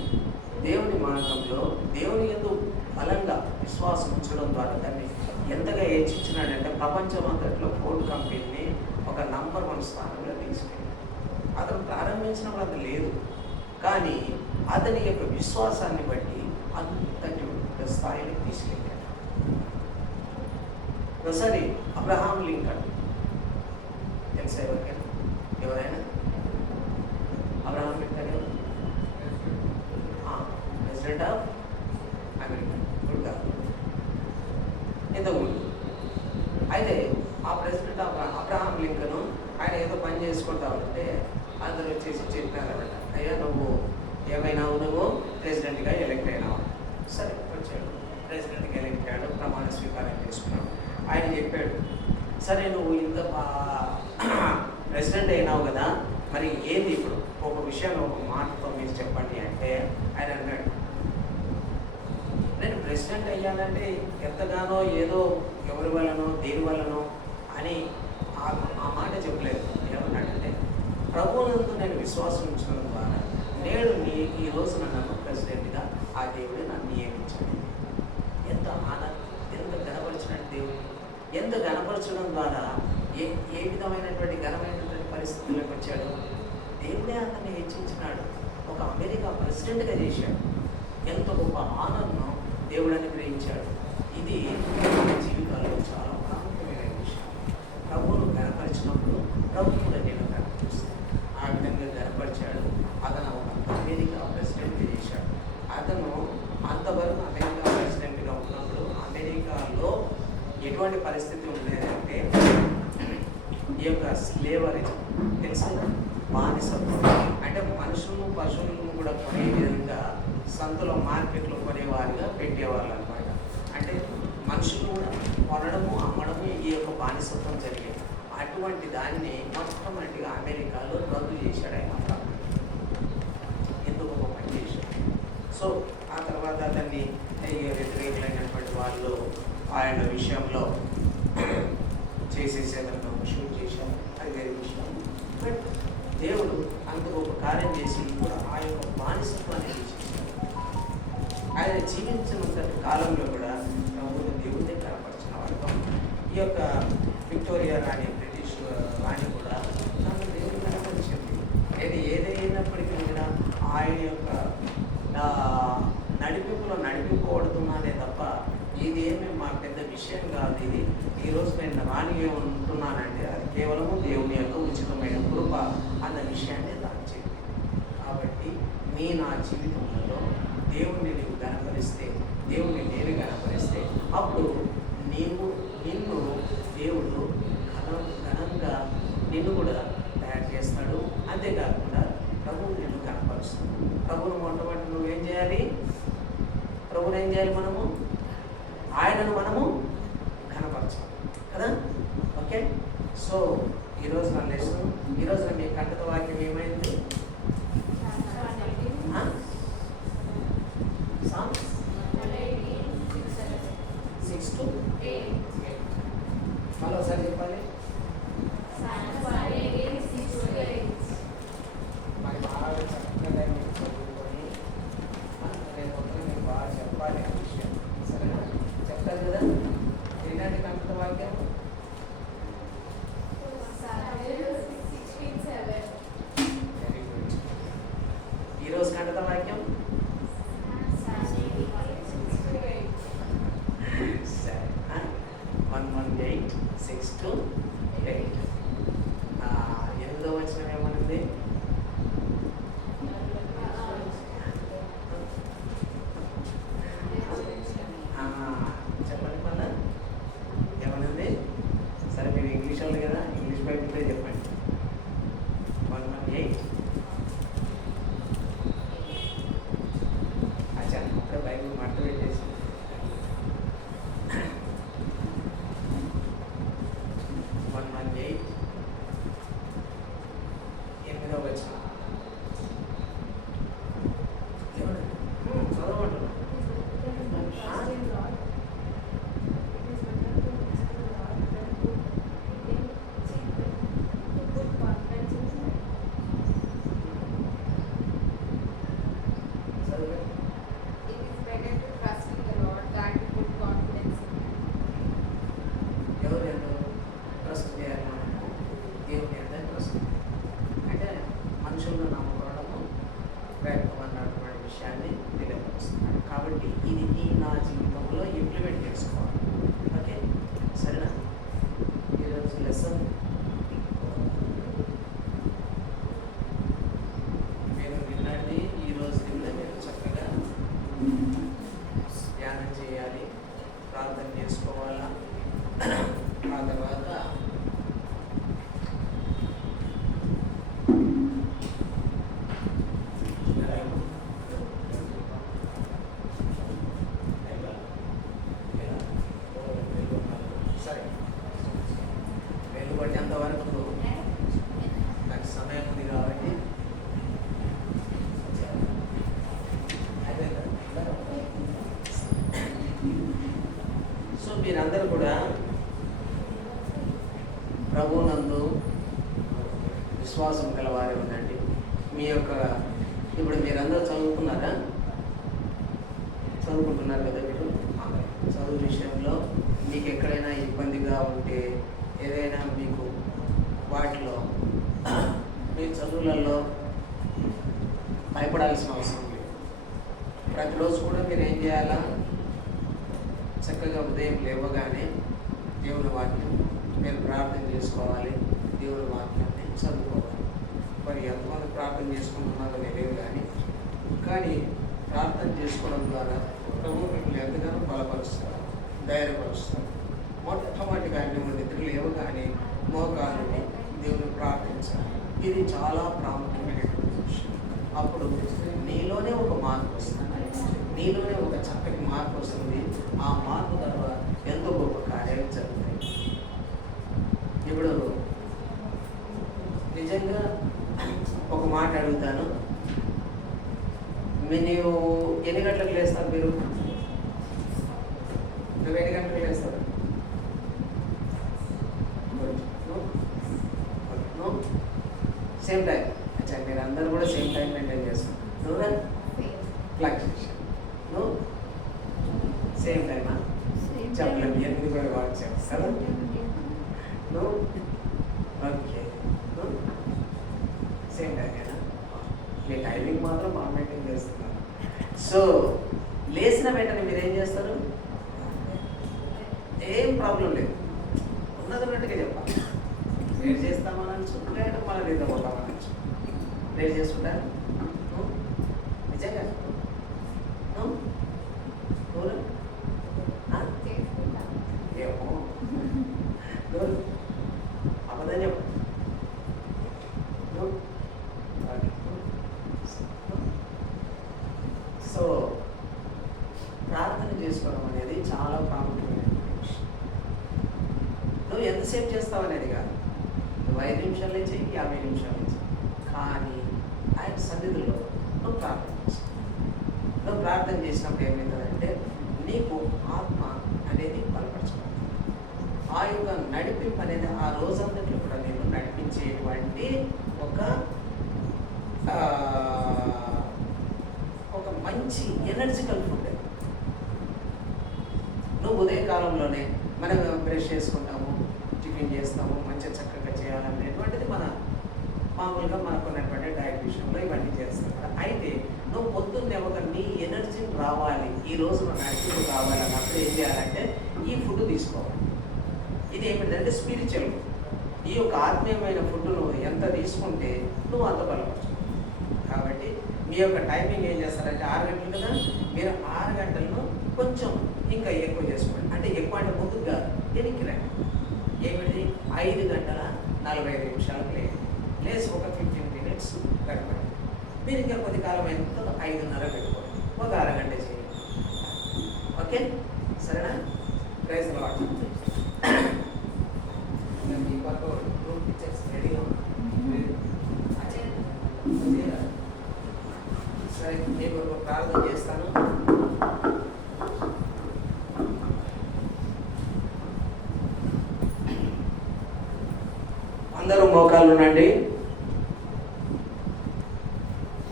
దేవుని మార్గంలో దేవుని ఎందు బలంగా విశ్వాసం ఉంచడం ద్వారా దాన్ని ఎంతగా హెచ్చించినాడంటే ప్రపంచం అంతట్లో ఫోర్డ్ కంపెనీని ఒక నంబర్ 1 స్థానంలో తీసుకెళ్ళాడు. అతను ప్రారంభించినప్పుడు అది లేదు, కానీ అతని యొక్క విశ్వాసాన్ని బట్టి అంతటి స్థాయికి తీసుకెళ్ళాడు. ఒకసారి అబ్రహాం లింకన్ తెలుసా ఎవరికైనా? ఎవరైనా Abraham Lincoln president of America good ఇంతకుముందు. అయితే ఆ ప్రెసిడెంట్ ఆఫ్ అబ్రహాం లింకన్ ఆయన ఏదో పని చేసుకుంటా ఉంటే అందరూ వచ్చేసి చెప్పినారన్నమాట, అయ్యా నువ్వు ఏమైనావు, నువ్వు ప్రెసిడెంట్గా ఎలక్ట్ అయినావు. సరే, వచ్చాడు, ప్రెసిడెంట్గా ఎలక్ట్ అయ్యాడు, ప్రమాణ స్వీకారం చేసుకున్నాడు. ఆయన చెప్పాడు, సరే నువ్వు ఇంత ప్రెసిడెంట్ అయినావు కదా, మరి ఏంది ఇప్పుడు ఒక విషయాన్ని ఒక మాటతో మీరు చెప్పండి అంటే ఆయన అన్నాడు, నేను ప్రెసిడెంట్ అయ్యానంటే ఎంతగానో ఏదో ఎవరి వల్లనో దేని వల్లనో అని ఆ మాట చెప్పలేదు. ఏమన్నాడంటే, ప్రభువునందు నేను విశ్వాసం ఉంచడం ద్వారా నేడు ఈ రోజు నన్ను ప్రెసిడెంట్గా ఆ దేవుడు నన్ను నియమించాడు. ఎంత ఆనందం, ఎంత ఘనపరిచినట్టు దేవుడు, ఎంత ఘనపరచడం ద్వారా ఏ విధమైనటువంటి ఘనమైనటువంటి పరిస్థితుల్లోకి వచ్చాడు. దేవుడే అతన్ని హెచ్చించినాడు, ఒక అమెరికా ప్రెసిడెంట్గా చేశాడు. ఎంత గొప్ప ఆనందం దేవుడు అనుగ్రహించాడు. ఇది మన జీవితాల్లో చాలా ప్రాముఖ్యమైన విషయం. ప్రభువును ఘనపరిచినప్పుడు ప్రభు కూడా నేను ఘనపరుస్తాను. ఆ విధంగా ఘనపరిచాడు. అతను ఒక అమెరికా ప్రెసిడెంట్గా చేశాడు. అతను అంతవరకు అమెరికా ప్రెసిడెంట్గా ఉన్నప్పుడు అమెరికాలో ఎటువంటి పరిస్థితి ఉండేదంటే ఈ యొక్క స్లేవరీ తెలుసు, బానిసత్వం. అంటే మనుషులను పశువులను కూడా కొనే విధంగా సంతలో మార్కెట్లో కొనేవారుగా పెట్టేవాళ్ళు అనమాట. అంటే మనుషులు కూడా కొనడము అమ్మడము ఈ యొక్క బానిసత్వం జరిగేది. అటువంటి దాన్ని మొట్టమొదటిగా అమెరికాలో రద్దు చేశాడు ఆయన. ఎందుకు ఒక పని చేశాడు. సో ఆ తర్వాత అతన్ని వ్యతిరేకులైనటువంటి వాళ్ళు ఆయన విషయంలో చేసేసేదన్నా షూట్ చేశారు, అది వేరే విషయం. బట్ దేవుడు అంత గొప్ప కార్యం చేసి ఇప్పుడు ఆ యొక్క బానిసత్వాన్ని చేసేసాడు. ఆయన జీవించినంత కాలంలో కూడా ప్రభువుని దేవుడే కనపరిచిన వాడుగా ఈ యొక్క విక్టోరియా రాణి, బ్రిటిష్ రాణి కూడా తను దేవుని కనపరిచింది. ఏదైనప్పటికీ కూడా ఆయన యొక్క నడిపింపులో నడిపింపబడుతున్న విషయం కాదు ఇది. ఈరోజు నేను రాని ఉంటున్నానంటే అది కేవలము దేవుని యొక్క ఉచితమైన కృప అన్న విషయాన్ని నాకు చెప్పింది. కాబట్టి నా జీవితంలో దేవుణ్ణి నీవు గణపరిస్తే, దేవుణ్ణి నేను గణపరిస్తే అప్పుడు నిన్ను దేవుడు ఘనంగా నిన్ను కూడా తయారు చేస్తాడు. అంతేకాకుండా ప్రభువు నిన్ను కనపరుస్తాడు. ప్రభువును మొట్టమొదటి నువ్వేం చేయాలి? ప్రభువుని ఏం చేయాలి? మనము ఆయనను మనము కనపరచాలి కదా. ఓకే, సో ఈరోజు నా లెసన్, ఈరోజు మీ కంటత వాక్యం ఏమైంది? Psalms 6-8. మళ్ళీ ఒకసారి చెప్పాలి. మరి బాగా చక్కగా మీరు చదువుకొని రేపు పొద్దున మీరు బాగా చెప్పాలి ఆ విషయం. సరేనా? చెప్తారు కదా. ఏంటంటే కంటత వాక్యం వెరీ గుడ్. ఈరోజు కంటత వాక్యం సరే 118:6-8. 8వ వచనం ఏమనుంది? చెప్పండి మళ్ళా ఏమనుంది? సరే మీరు ఇంగ్లీష్ వాళ్ళు కదా, ఇంగ్లీష్ బైబిల్లో చెప్పండి. 118. అచ్చా, అప్పుడే బైబిల్ మట్ట పెట్టేసి 118 8వ వచనం చదవమంటున్నా. చదువు. It is better to trust in the Lord than to put confidence in man. ఎవరు ఎంతో ట్రస్ట్ చేయాలి? మనము దేవుని ఎంత ట్రస్ట్, అంటే మనుషులను నమ్ముకోవడము వ్యర్థమన్నటువంటి విషయాన్ని తెలియపరుస్తున్నాడు. కాబట్టి ఇది నా జీవితంలో ఇంప్లిమెంట్ చేసుకోవాలి. ఓకే, సరేనా? ఈరోజు లెసన్ మీరు వినండి. ఈరోజు కింద మీరు చక్కగా ధ్యానం చేయాలి, ప్రార్థన చేసుకోవాలా. ఆ తర్వాత సరే వెలువడ్డంత వరకు నాకు సమయం ఉంది కాబట్టి సో మీరందరూ కూడా ప్రభువునందు విశ్వాసం కలవారే ఉండండి. మీ యొక్క ఇప్పుడు మీరందరూ చదువుకున్నారా? చదువుకుంటున్నారు కదా మీరు. చదువు విషయంలో మీకు ఎక్కడైనా ఇబ్బందిగా ఉంటే, ఏదైనా మీకు వాటిలో మీ చదువులలో భయపడాల్సిన అవసరం లేదు. ప్రతిరోజు కూడా మీరు ఏం చేయాలా? చక్కగా ఉదయం లేవగానే దేవుని వాక్యం మీరు ప్రార్థన చేసుకోవాలి, దేవుని వాక్యాన్ని చదువుకోవాలి. మరి ఎంతమంది ప్రార్థన చేసుకుంటున్నారో తెలియదు కానీ ప్రార్థన చేసుకోవడం ద్వారా ప్రభువు మిమ్మల్ని ఎంతగానో బలపరుస్తారు, ధైర్యపరుస్తారు. మొట్టమొదటిగా మిమ్మల్ని నిద్ర లేవగానే మోకాళ్ళని దేవుని ప్రార్థించాలి. ఇది చాలా ప్రాముఖ్యమైనటువంటి విషయం. అప్పుడు నీలోనే ఒక మార్పు వస్తుంది, నీలోనే ఒక చక్కటి మార్పు వస్తుంది. ఆ మార్పు తర్వాత ఎంతో గొప్ప కార్యాలు జరుగుతాయి. ఇప్పుడు నిజంగా ఒక మాట అడుగుతాను, నీవు ఎన్ని గంటలకు లేస్తారు? నువ్వు ఎన్ని గంటలకు లేస్తారు? Same time. అచ్చా, మీరు అందరూ కూడా సేమ్ టైం మెయింటైన్ చేస్తారు. నువ్వు క్లాక్ నువ్వు సేమ్ టైమా? చెప్పలేము, 8 వాక్ చేస్తారా నువ్వు? ఓకే, సేమ్ టైమేనా? మీ టైమింగ్ మాత్రం బాగా మెయింటైన్ చేస్తున్నారు. సో లేచిన వెంటనే మీరు ఏం చేస్తారు? ఏం ప్రాబ్లం లేదు, ఉన్నది ఉన్నట్టుగా చెప్పాలి. లేట్ చేస్తామనొచ్చు, లేట్ మళ్ళీ నిద్రపోతామనొచ్చు. లేట్ చేసుకుంటారు నిజంగా ఎవరు? చేసుకుంటాం. ఏమో ఎవరు? అబద్ధం చెప్పు. సో ప్రార్థన చేసుకోవడం అనేది చాలా ప్రాముఖ్యమైన విషయం. నువ్వు ఎంతసేపు చేస్తావు అనేది కాదు, నువ్వు 5 నిమిషాలే చెయ్యి, 50 నిమిషాలే చెయ్యి, కానీ ఆయన సన్నిధిలో నువ్వు ప్రార్థన చేస్తావు. నువ్వు ప్రార్థన చేసినప్పుడు ఏమవుతుందంటే నీకు ఆత్మ అనేది బలపరచబడుతుంది. ఆ యొక్క నడిపింపు అనేది ఆ రోజంతట్లో కూడా నేను నడిపించేటువంటి ఒక మంచి ఎనర్జికల్ ఫుడ్. నువ్వు ఉదయకాలంలోనే మనం బ్రష్ చేసుకుంటాము, టిఫిన్ చేస్తాము, మంచిగా చక్కగా చేయాలనేటువంటిది మన మామూలుగా మనకున్నటువంటి డైట్ విషయంలో ఇవన్నీ చేస్తాం కదా. అయితే నువ్వు పొద్దున్నే ఒక నీ ఎనర్జీ రావాలి, ఈ రోజు మన నడిపి కావాలి అన్నప్పుడు ఏం చేయాలంటే ఈ ఫుడ్ తీసుకోవాలి. ఇది ఏమిటంటే స్పిరిచువల్. ఈ యొక్క ఆత్మీయమైన ఫుడ్ నువ్వు ఎంత తీసుకుంటే నువ్వు అంత బలపరచు. కాబట్టి మీ యొక్క టైమింగ్ ఏం చేస్తారంటే 6 గంటలు కదా, మీరు 6 గంటలను కొంచెం ఇంకా ఎక్కువ చేసుకోండి. అంటే ఎక్కువ అంటే ముందుగా వెనక్కి రండి. ఏమిటి 5 గంటల 45 నిమిషాలకు లేచి ఒక 15 మినిట్స్ గడపండి. మీరు ఇంకా కొద్ది కాలం ఎంత 5:30 పెట్టుకోండి, ఒక అరగంట చేయండి. ఓకే, సరేనా? Praise lord. మీ పక్క గ్రూప్ పిక్చర్స్ రెడీగా సరే, నేను ప్రార్థన చేస్తాను. అందరూ మోకాళ్ళు ఉండండి,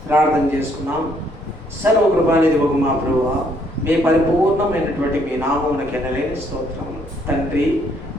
ప్రార్థన చేసుకున్నాం. సర్వకృపానిధి ఒక మా ప్రభువా, మీ పరిపూర్ణమైనటువంటి మీ నామమునకు ఎనలేని స్తోత్రములు. తండ్రి,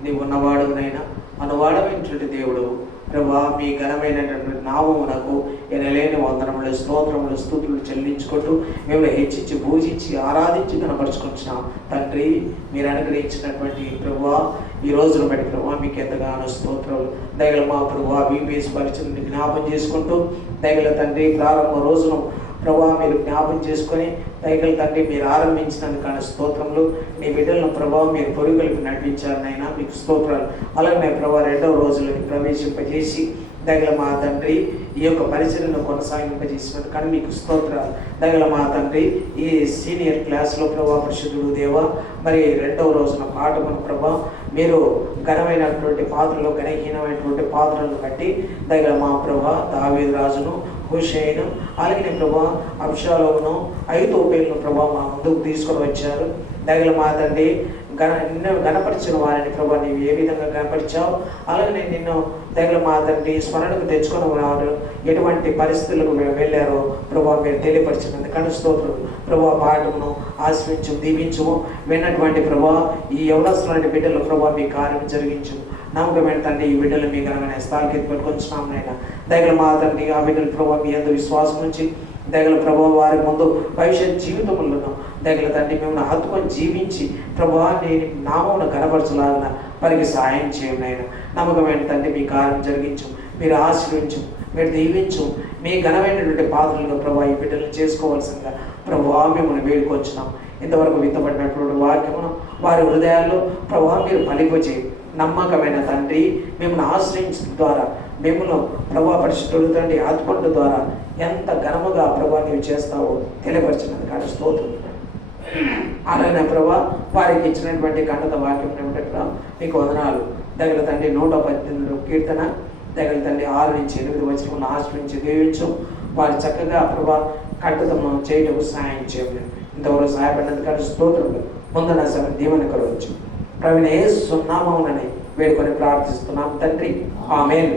నీవు ఉన్నవాడునైనా అనువాడమైనటువంటి దేవుడు ప్రభువా, మీ ఘనమైనటువంటి నామమునకు ఎనలేని వందనములు, స్తోత్రములు, స్తుతులు చెల్లించుకుంటూ మిమ్మల్ని హెచ్చించి పూజించి ఆరాధించి కనపరుచుకుంటున్నాం. తండ్రి, మీరు అనుగ్రహించినటువంటి ప్రభువా ఈ రోజును బట్టి ప్రభువా మీకు ఎంతగానో స్తోత్రాలు. దయగల మా ప్రభువా బీపీఎస్ పరిచయం జ్ఞాపం చేసుకుంటూ దయగల తండ్రి ప్రారంభ రోజును ప్రభువా మీరు జ్ఞాపం చేసుకొని దయగల తండ్రి మీరు ఆరంభించినందుకన్నా స్తోత్రములు. మీ బిడ్డలను ప్రభావం మీరు పొరుగులకు నడిపించారనైనా మీకు స్తోత్రాలు. అలాగే ప్రభావ 2వ రోజులని ప్రవేశింపజేసి దయగల మా తండ్రి ఈ యొక్క పరిచయను కొనసాగింపజేసినట్టు కానీ మీకు స్తోత్రాలు. దయగల మా తండ్రి ఈ సీనియర్ క్లాస్లో ప్రభా పరిశుద్ధుడు దేవా, మరి 2వ రోజున పాఠమును ప్రభా మీరు ఘనమైనటువంటి పాత్రలో ఘనహీనమైనటువంటి పాత్రలను బట్టి దయగల మా ప్రభా దావీదు రాజును, హుషైను, అలాగే ప్రభా అబ్షాలోమును, అహీతోపెలును ప్రభా మా ముందుకు తీసుకొని వచ్చారు. దయగల మా తండ్రి నిన్ను గణపరిచిన వారిని ప్రభా నీవు ఏ విధంగా గణపరిచావు, అలాగే నిన్ను దయగల మా తండ్రి స్మరణకు తెచ్చుకున్న వారు ఎటువంటి పరిస్థితులకు మేము వెళ్ళారో ప్రభా మీరు తెలియపరిచినందుకు కను స్తోత్రం. ప్రభా పాఠమును ఆశ్రయించు, దీవించుము. విన్నటువంటి ప్రభా ఈ యవనస్తులాంటి బిడ్డలు ప్రభా మీ కార్యం జరిగించు. నమ్మకమైన తండ్రి ఈ బిడ్డలు మీ ఘనమైన స్థాయికి ఎత్తుకొచ్చున్నాం నైనా. దయగల మా తండ్రి ఆ బిడ్డలు ప్రభా మీ అందు విశ్వాసం నుంచి దయగల ప్రభావ వారి ముందు భవిష్యత్ జీవితములను దయగల తండ్రి మిమ్మల్ని హత్తుకొని జీవించి ప్రభా నేను నామమును కనపరచలాగిన వారికి సహాయం చేయండి ఆయన. నమ్మకమైన తండ్రి మీ కార్యం జరిగించు, మీరు ఆశీర్వించు, మీరు దీవించు. మీ ఘనమైనటువంటి పాత్రలుగా ప్రభా ఈ బిడ్డలను చేసుకోవాల్సిందిగా ప్రభా మిమ్మల్ని వేడుకొచ్చున్నాం. ఇంతవరకు విత్తబడినటువంటి వాక్యమును వారి హృదయాల్లో ప్రభా మీరు ఫలింపచేయి. నమ్మకమైన తండ్రి మిమ్మల్ని ఆశ్రయించడం ద్వారా మిమ్మల్ని ప్రభా పరిశుద్ధుడు తండ్రి ఆత్మల ద్వారా ఎంత ఘనముగా ప్రభా నీవు చేస్తావో తెలియపరిచినది కానీ స్తోత్రం. అలాగే ప్రభా వారికి ఇచ్చినటువంటి కంటత వాక్యం ఏమిటంటే మీకు వందనాలు. దగ్గర తండ్రి 118 కీర్తన దగ్గర తండ్రి 6 నుంచి 8 వచనములను ఆశ్రయించి దీవించు. వారు చక్కగా ప్రభా కంటతము చేయటకు సహాయం చేయండి. ఇంతవరకు సహాయపడినందుకు కానీ స్తోత్రములు. ముందున సమయం దీవెన కలవచ్చు. ప్రవీణ యేసు నామమునని వేడుకొని ప్రార్థిస్తున్నాం తండ్రి, ఆమేన్.